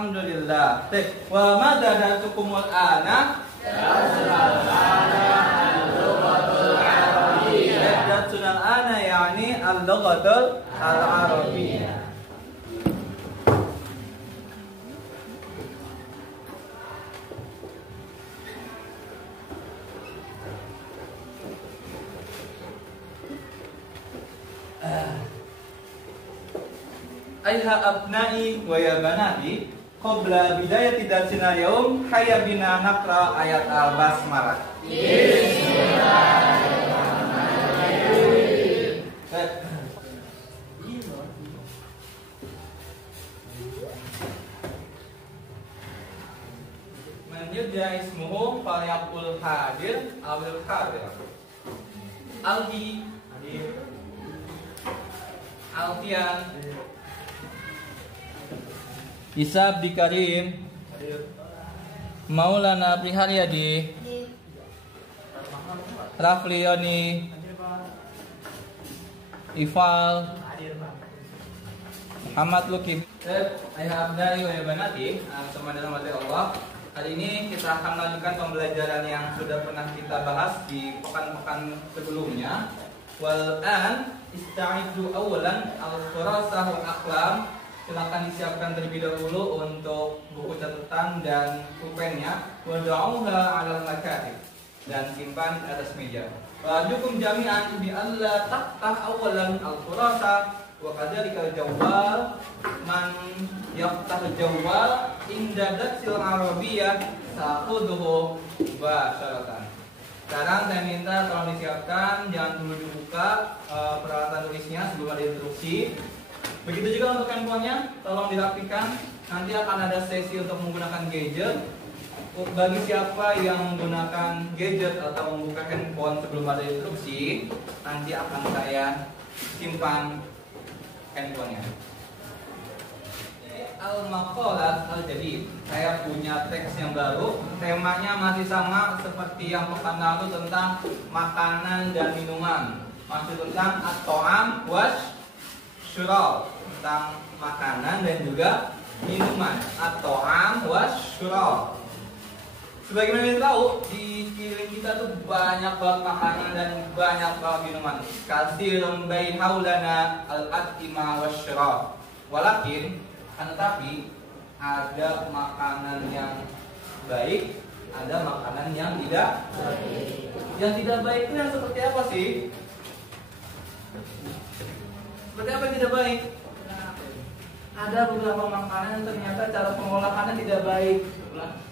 alhamdulillah. Wa ma daratukumul ana? Darsunal ana yani al-lughatul al-arabiyyah. Ayha abnai wa ya banati, qabla bidayati darsina yaum hayya bina naqra ayat al-basmalah. Bismillahirrahmanirrahim. Man yudja ismuhu falyaqul hadir awil hadir. Aldi Alfian Isab di Karim Maulana Priharyadi Raflioni Ifal Muhammad Luki. Ayah abdai wa banati, sama dengan mati Allah. Hari ini kita akan melanjutkan pembelajaran yang sudah pernah kita bahas di pekan-pekan sebelumnya. Wal an ista'iddu awalan al-khurasah wal aqlam. Silakan disiapkan terlebih dahulu untuk buku catatan dan pulpennya. Wada'uha 'alal makatib, dan simpan di atas meja. Wajukum jami'an bi alla taqtah awalan al-khurasah wa kadzalika al-jawwal. Man yaftah al-jawwal inda darsil arabiyyah ta'khudhuhu basyaratan. Sekarang saya minta tolong disiapkan, jangan dulu dibuka peralatan tulisnya sebelum ada instruksi. Begitu juga untuk handphonenya, tolong dirapikan. Nanti akan ada sesi untuk menggunakan gadget. Bagi siapa yang menggunakan gadget atau membuka handphone sebelum ada instruksi, nanti akan saya simpan handphonenya. Al-maqalat al-jadid. Saya punya teks yang baru. Temanya masih sama seperti yang pekan lalu tentang makanan dan minuman. Masih tentang at-ta'am wash syurab, tentang makanan dan juga minuman. At-ta'am wash syurab. Sebagaimana kita tahu, di sekeliling kita tuh banyak banget makanan dan banyak banget minuman. Kasirun bain haulana al-atima wash syurab. Walakin tetapi ada makanan yang baik, ada makanan yang tidak baik. Yang tidak baik itu yang seperti apa sih? Seperti apa yang tidak baik? Ada beberapa makanan yang ternyata cara pengolahannya tidak baik.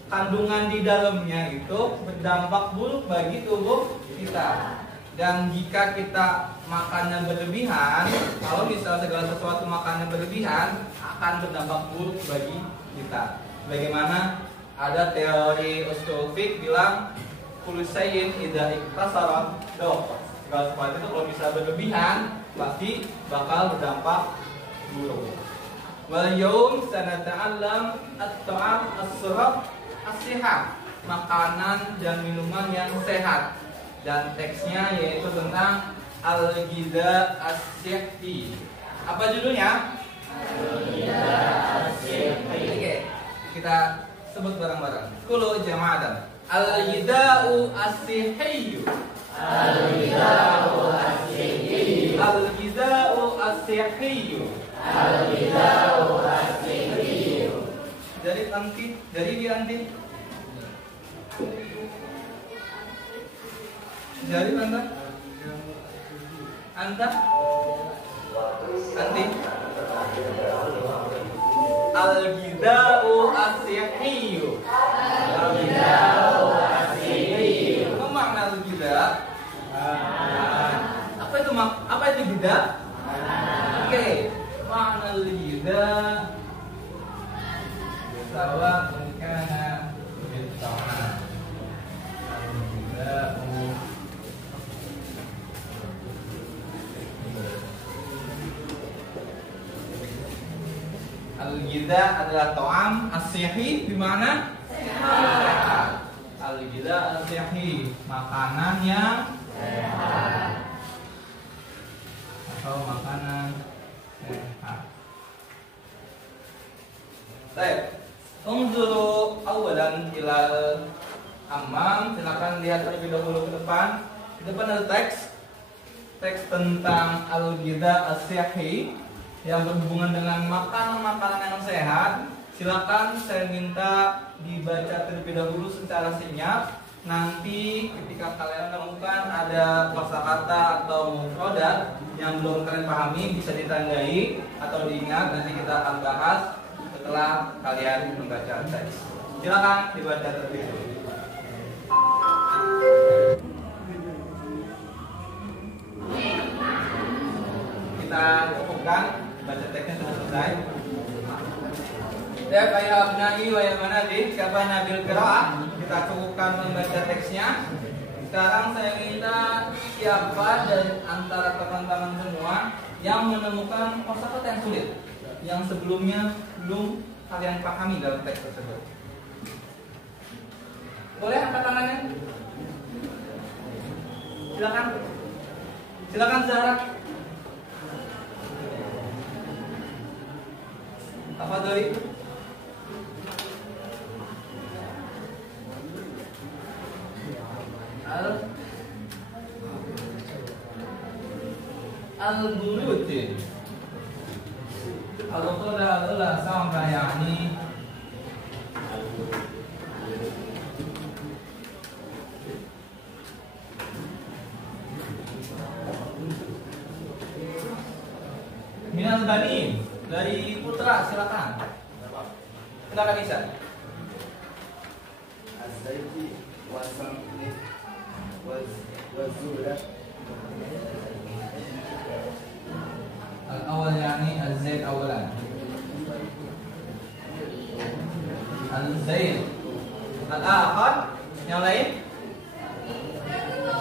Kandungan di dalamnya itu berdampak buruk bagi tubuh kita. Dan jika kita makannya berlebihan, kalau misal segala sesuatu makannya berlebihan, akan berdampak buruk bagi kita. Bagaimana ada teori usul fiqh bilang kullu shay'in idza iktasara dafa. Segala sesuatu itu kalau bisa berlebihan pasti bakal berdampak buruk. Wal yaum sanata'allam at-ta'am as-surab as-sihat, makanan dan minuman yang sehat. Dan teksnya yaitu tentang al-ghidha as-sihhi. Apa judulnya? Al-ghidha as-sihhi. Oke, kita sebut bareng-bareng. Qulu jama'atan. Al-ghidha'u as-sihhi. Al-ghidha'u as-sihhi. Al-ghidha'u as-sihhi. Al-ghidha'u as-sihhi. Jadi anti. Jadi anda anti al-ghidha'u as-sihhi. Al-ghidha'u as-sihhi. Apa makna al-ghidha'? Apa itu ghidha'? Oke, makna al-ghidha' sawa kana bil-ta'am. Al-ghidha'u Al-ghidha adalah ta'am, as-sihhi di mana? Sehat. Al-ghidha as-sihhi, makanan yang sehat. Atau makanan sehat. Baik, Unzuru awalan ilal amam. Silakan lihat terlebih dahulu ke depan. Di depan ada teks tentang al-ghidha as-sihhi yang berhubungan dengan makanan-makanan yang sehat. Silakan saya minta dibaca terlebih dahulu secara senyap. Nanti ketika kalian menemukan ada kosakata atau mufradat yang belum kalian pahami, bisa ditandai atau diingat. Nanti kita akan bahas setelah kalian membaca teks. Silakan dibaca terlebih dahulu. Kita cukupkan, baca teksnya sudah selesai. Ya kayak abnai wa ya manadi, siapa nabil qiraah, kita cukupkan membaca teksnya. Sekarang saya minta siapa dari antara teman-teman semua yang menemukan kosakata yang sulit, yang sebelumnya belum kalian pahami dalam teks tersebut. Boleh angkat tangannya? Silakan. Silakan Zahra. Apa tadi? Al-Buruti Al-Qura adalah sampai yakni minal bani, dari putra. Silakan. Silakan Isa. Az-Zaidi was-Samni was-Zura. Al-awal yakni az-Zaid awalan. Al-Zaid. Al-akhar yang lain.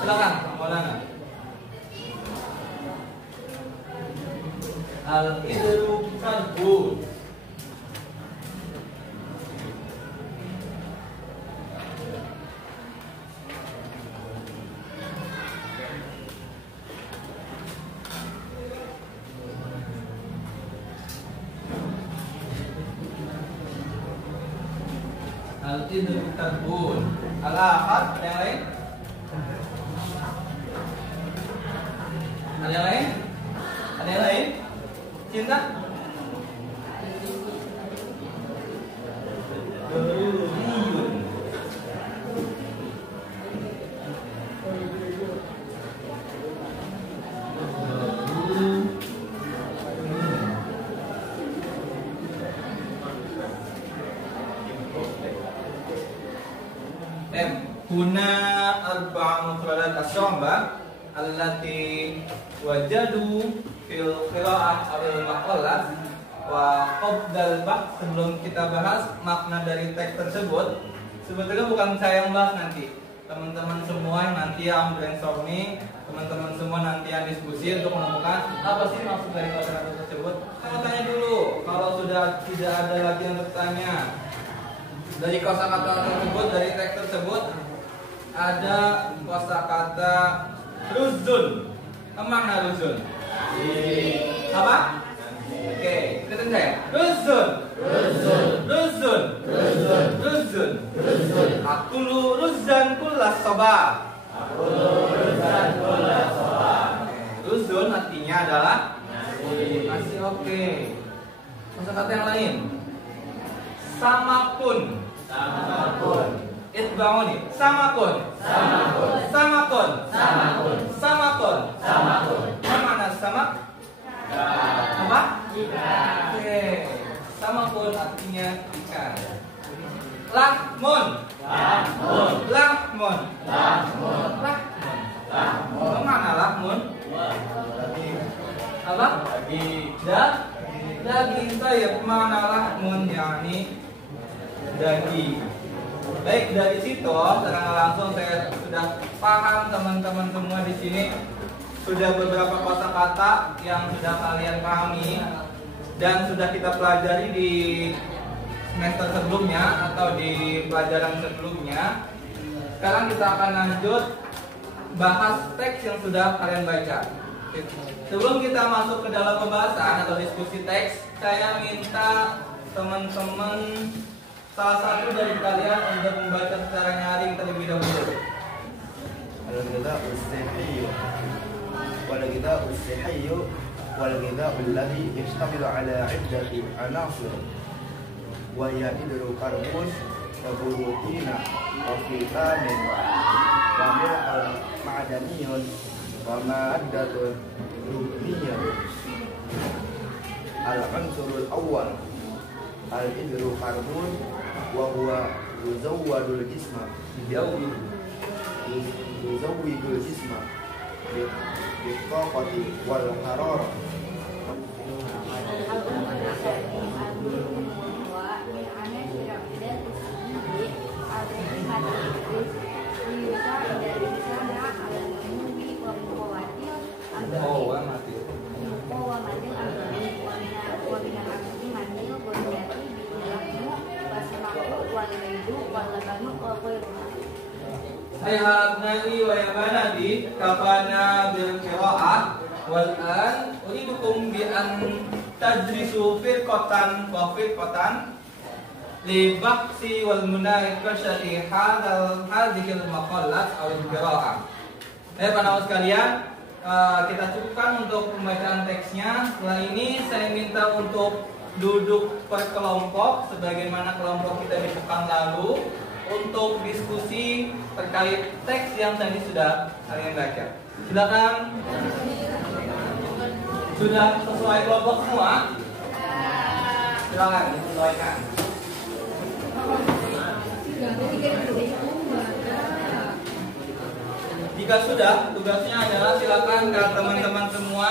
Silakan, Maulana. Al-idru karbun. Al-idru karbun. Al-akhar yang lain. Ada yang lain? Ada yang lain? Cinta? Daruriyun. Huna arba'a mufradat as-su'bah allati wajadu fil qira'ah awil maqalah wa qabdal bak. Sebelum kita bahas makna dari teks tersebut, sebetulnya bukan saya yang bahas, nanti teman-teman semua yang nanti yang brainstorming, teman-teman semua nanti yang diskusi untuk menemukan apa sih maksud dari kata-kata tersebut. Saya mau tanya dulu, kalau sudah tidak ada lagi yang bertanya, dari kosakata tersebut, dari teks tersebut ada kosakata ruzun. Makna ruzun apa? Oke, ikutin saya. Ruzun. Akulu ruzan kullas soba. Ruzun artinya adalah nasi. Oke. Kosakata yang lain. Samakun. Itba'uni. Samakun. Mana samak? Apa? Oke. Samakun artinya ikan. Lahmun. Mana lahmun? Apa? Daging. Saya mana lahmun yakni daging. Baik, dari situ secara langsung saya sudah paham, teman-teman semua di sini sudah beberapa kosakata yang sudah kalian pahami dan sudah kita pelajari di semester sebelumnya atau di pelajaran sebelumnya. Sekarang kita akan lanjut bahas teks yang sudah kalian baca. Sebelum kita masuk ke dalam pembahasan atau diskusi teks, saya minta teman-teman salah satu dari kalian untuk membaca secara nyaring terlebih dahulu. الغذاء الصحي والغذاء الصحي والغذاء الذي يشتمل على عدة عناصر وهي هيدروكربون وبروتين وفيتامين وملح معدني ومادة ركنية. العنصر الأول الهيدروكربون وهو يزود الجسم بالطاقة والحرارة. Ayah Nabi wa ya banati kafana bil qiraah wal an uridukum bi an tajlisu firqatan wa firqatan li baqsi wal munaqashati hadhihi al maqalat aw al qiraah. Para sekalian, kita cukupkan untuk pembacaan teksnya. Setelah ini saya minta untuk duduk per kelompok sebagaimana kelompok kita di pekan lalu untuk diskusi terkait teks yang tadi sudah kalian baca. Silakan. Sudah sesuai kelompok semua? Silakan disesuaikan. Jika sudah, tugasnya adalah silakan teman-teman semua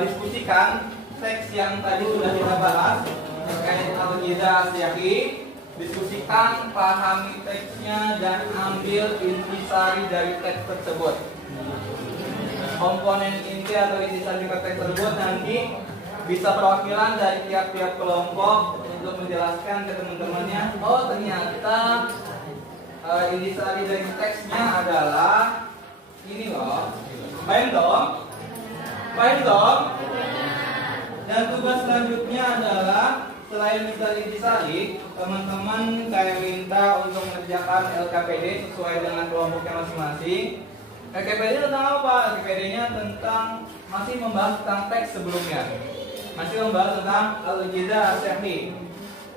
diskusikan teks yang tadi sudah kita bahas terkait al-Qidah Asyahi. Diskusikan, pahami teksnya, dan ambil intisari dari teks tersebut. Komponen inti atau intisari dari teks tersebut nanti bisa perwakilan dari tiap-tiap kelompok untuk menjelaskan ke teman-temannya. Oh, ternyata intisari dari teksnya adalah ini loh. Paham dong? Paham dong? Dan tugas selanjutnya adalah selain minta intisari, teman-teman saya minta untuk mengerjakan LKPD sesuai dengan kelompoknya masing-masing. LKPD tentang apa? LKPD-nya tentang masih membahas tentang teks sebelumnya. Masih membahas tentang al-Qidah Asyahi,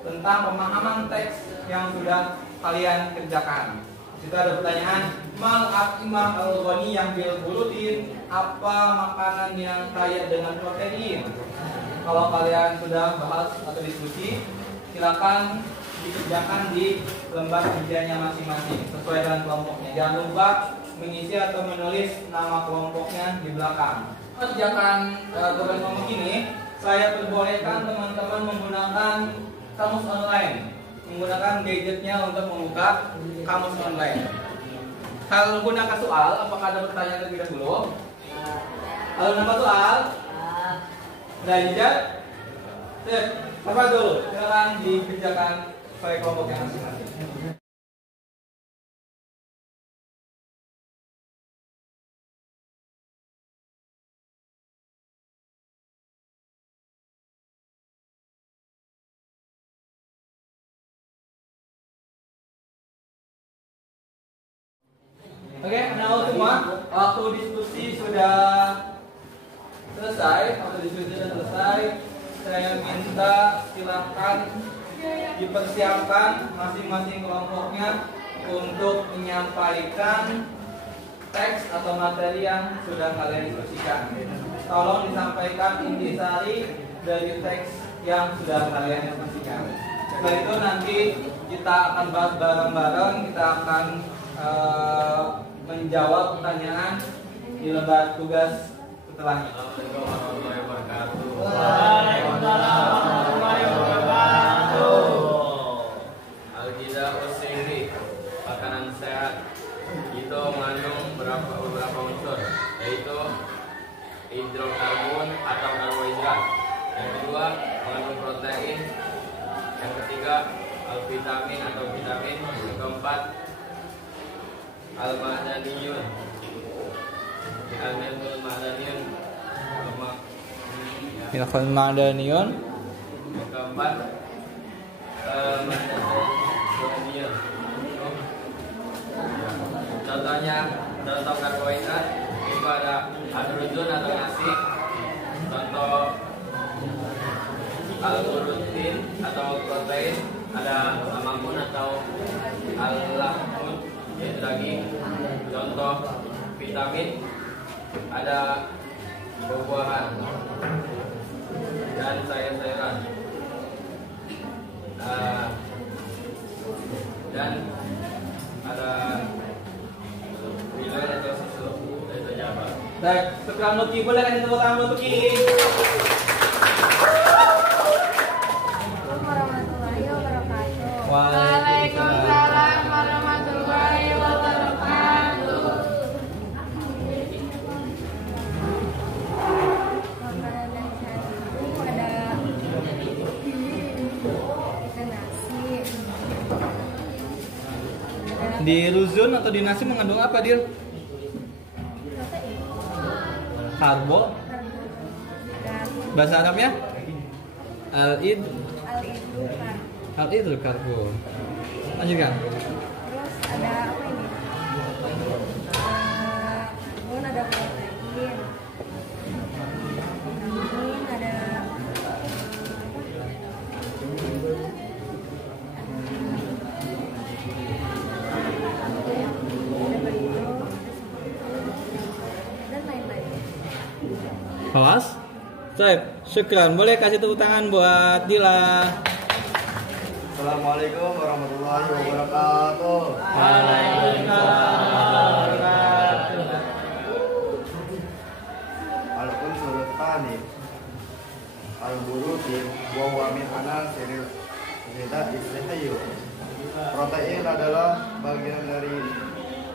tentang pemahaman teks yang sudah kalian kerjakan. Situ ada pertanyaan, mal aqimah al-ghani yang bil bulutin, apa makanan yang kaya dengan protein? Kalau kalian sudah bahas atau diskusi, silakan dikerjakan di lembar kerjanya masing-masing sesuai dengan kelompoknya. Jangan lupa mengisi atau menulis nama kelompoknya di belakang. Kerjakan tugas kelompok ini, saya perbolehkan teman-teman menggunakan kamus online, menggunakan gadgetnya untuk membuka kamus online. Kalau menggunakan soal, apakah ada pertanyaan terlebih dahulu? Kalau menggunakan soal, belajar, apa dulu? Silakan dikerjakan sesuai kelompok yang masing-masing. Oke, now semua, waktu diskusi sudah selesai. Saya minta silakan dipersiapkan masing-masing kelompoknya untuk menyampaikan teks atau materi yang sudah kalian diskusikan. Tolong disampaikan intisari dari teks yang sudah kalian diskusikan. Setelah itu nanti kita akan bahas bareng-bareng. Kita akan menjawab pertanyaan di lembar tugas setelahnya. Waalaikumsalam warahmatullahi wabarakatuh. Al-Qidah Asyahi, makanan sehat, itu mengandung beberapa unsur, yaitu hidrokarbon atau karbohidrat. Yang kedua, mengandung protein. Yang ketiga, al-vitamin atau vitamin. Yang keempat, al-ma'daniyun. Al-ma'daniyun. Yang keempat, Yang keempat, contohnya, contoh karbohidrat itu ada al-ruzun atau nasi. Contoh al-glutin atau protein ada al-mamun atau al-lahmun, yaitu daging. Contoh vitamin ada buah-buahan dan sayur-sayuran. Dan ada milk atau susu, itu Java. Baik, sekarang Luki, boleh kasih tepuk tangan buat Luki. Assalamualaikum warahmatullahi wabarakatuh. Waalaikumsalam warahmatullahi wabarakatuh. Makanan yang saya itu ada ikan nasi. Ada Di ruzun atau di nasi mengandung apa, Dir? protein, Karbo. dan Bahasa Arabnya? Al-id. al-idrufan. Al-idul karbo. Lanjutkan. Terus ada apa ini? Kemudian ada protein. Vitamin ada dan lain-lain. Awas. Baik, syukran. Boleh kasih tepuk tangan buat Dila. Assalamualaikum warahmatullahi wabarakatuh. Al-unsur tsani al-burutin wa huwa min anasiril ghidha as-sihhi. Protein adalah bagian dari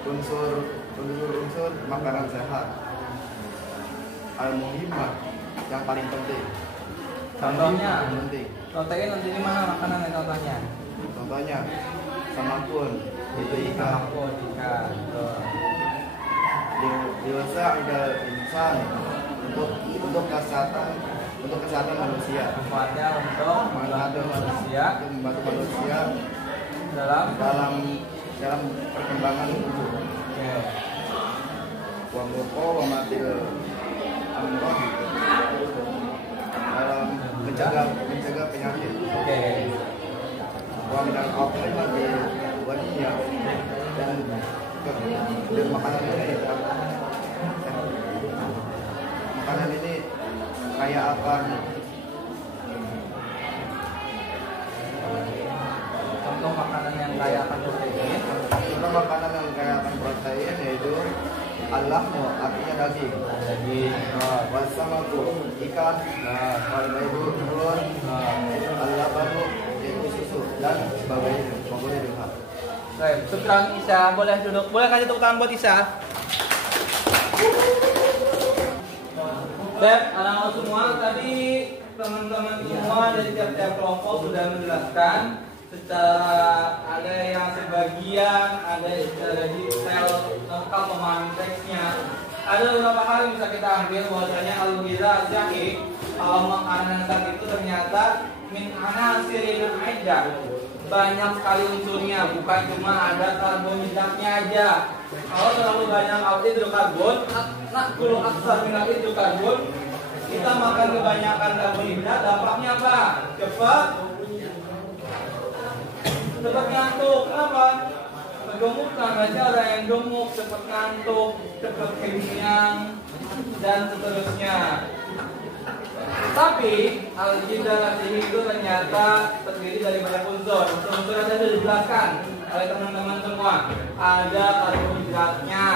unsur makanan sehat. Al-muhimmah yang paling penting. Contohnya? Yang penting. Protein nanti di mana makanan contohnya? Contohnya samakun itu ikan. Ikan. Ikan. Tuh. Dewasa ada insan untuk kesehatan manusia. Manfaatnya untuk membantu manusia Untuk membantu manusia dalam dalam perkembangan tubuh. Oke. Wamoko wamatil amroh dalam mencegah penyakit. Oke. Wa minal aqimati waniya dan makanan ini kaya akan Contoh makanan yang kaya akan protein. Contoh makanan yang kaya akan protein yaitu al-lahmu, artinya daging. Daging. Wasamaku, ikan. Wal-baidu, telur. Al-labanu, yaitu susu dan sebagainya. Pokoknya juga. Baik, syukran Isa. Boleh duduk. Boleh kasih tepuk tangan buat Isa. Baik, anak-anak semua, tadi teman-teman semua dari tiap-tiap kelompok sudah menjelaskan secara ada yang sebagian, ada secara detail lengkap memahami teksnya. Ada beberapa hal yang bisa kita ambil bahwasanya al-ghidha az-zahi, kalau makanan tadi itu ternyata min anasiril aidah. Banyak sekali unsurnya, bukan cuma ada karbohidratnya aja. Kalau terlalu banyak hidrokarbon, nakulu aksar min hidrokarbon, kita makan kebanyakan karbohidrat, dampaknya apa? Cepat ngantuk. Kenapa? Kegemukan, aja ada yang gemuk, cepat ngantuk, cepat kenyang, dan seterusnya. Tapi al-ghidha itu ternyata terdiri dari banyak unsur. Unsur yang sudah dijelaskan oleh teman-teman semua. Ada karbohidratnya,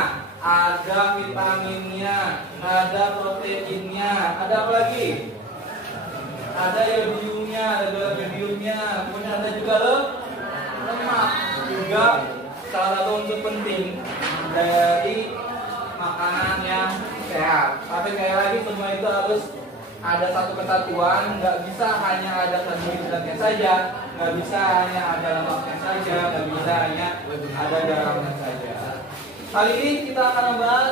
ada vitaminnya, ada proteinnya, ada apa lagi? Ada iodiumnya, ada glutatiumnya, kemudian ada juga lemak. Juga salah satu unsur penting dari makanan yang sehat. Tapi sekali lagi semua itu harus ada satu kesatuan, nggak bisa hanya ada karbohidratnya saja, nggak bisa hanya ada lemaknya saja, nggak bisa hanya ada garamnya saja. Kali ini kita akan membahas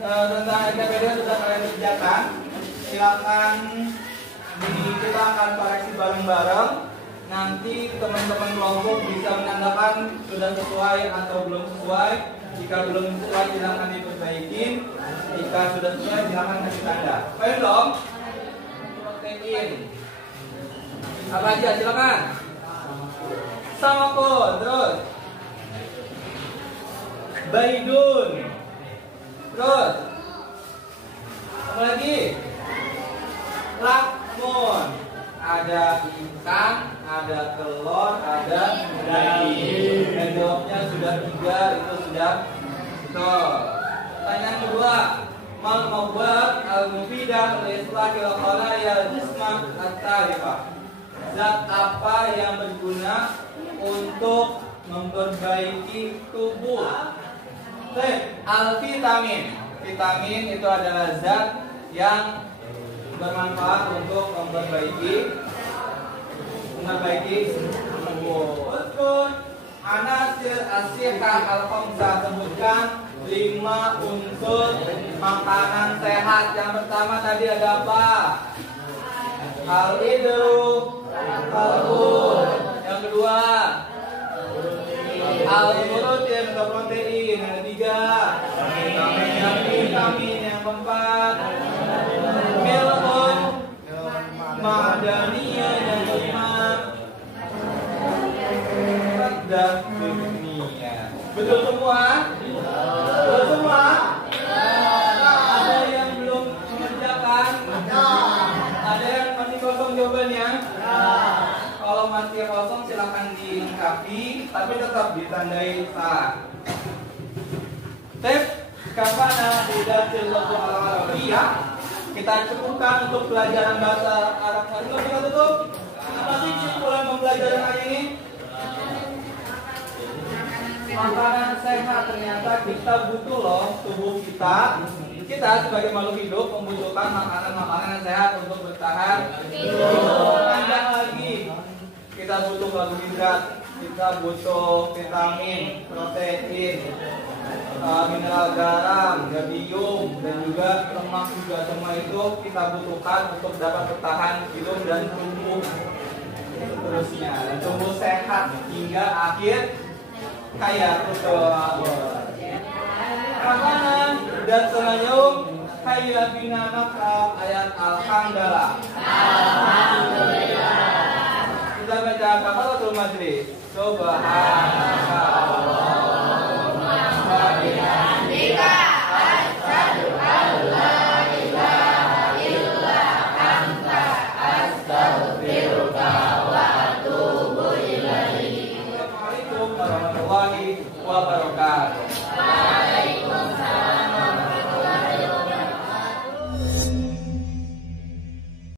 tentang NTPD yang sudah kalian kerjakan. Silakan kita akan koreksi bareng-bareng. Nanti teman-teman kelompok bisa menandakan sudah sesuai atau belum sesuai. Jika belum sesuai silahkan diperbaiki. Jika sudah sesuai silahkan kasih tanda. Paham belum? Protein. Apa aja silakan. Samako, terus. Baidun. Terus. Apa lagi? Lakmun. Ada ikan, ada telur, ada daging. Dan jawabnya sudah 3, itu sudah betul. Pertanyaan kedua, mal mawad al-mufidah li islahil khalaya jisman at-tarifah. Zat apa yang berguna untuk memperbaiki tubuh? Al-vitamin. Vitamin itu adalah zat yang bermanfaat untuk memperbaiki tubuh. Betul. Anasir asihah al-khamsah, sebutkan 5 unsur makanan sehat. Yang pertama tadi ada apa? Al-idru, al-bur. Yang kedua al-protein atau protein. Yang ketiga vitamin. Yang keempat milkun ma'daniyah. Yang kelima raddah dunia. Betul semua? Betul semua? Ada yang belum mengerjakan? Ada yang masih kosong jawabannya? Kalau masih kosong silahkan dilengkapi, tapi tetap ditandai saat. Step kafana tidak terlalu Arabia. Kita cukupkan untuk pelajaran bahasa Arab. Mari kita tutup. Apa sih kesimpulan pembelajaran hari ini? Makanan sehat, ternyata kita butuh loh, tubuh kita sebagai makhluk hidup membutuhkan makanan-makanan yang sehat untuk bertahan hidup. Panjang lagi, kita butuh karbohidrat, kita butuh vitamin, protein, mineral garam, yodium, dan juga lemak juga. Semua itu kita butuhkan untuk dapat bertahan hidup dan tumbuh terusnya, dan tumbuh sehat hingga akhir hayat. Makanan dan selanjutnya hayya bina nakra ayat alhamdulillah. Kita baca kafaratul majlis. Subhanallah.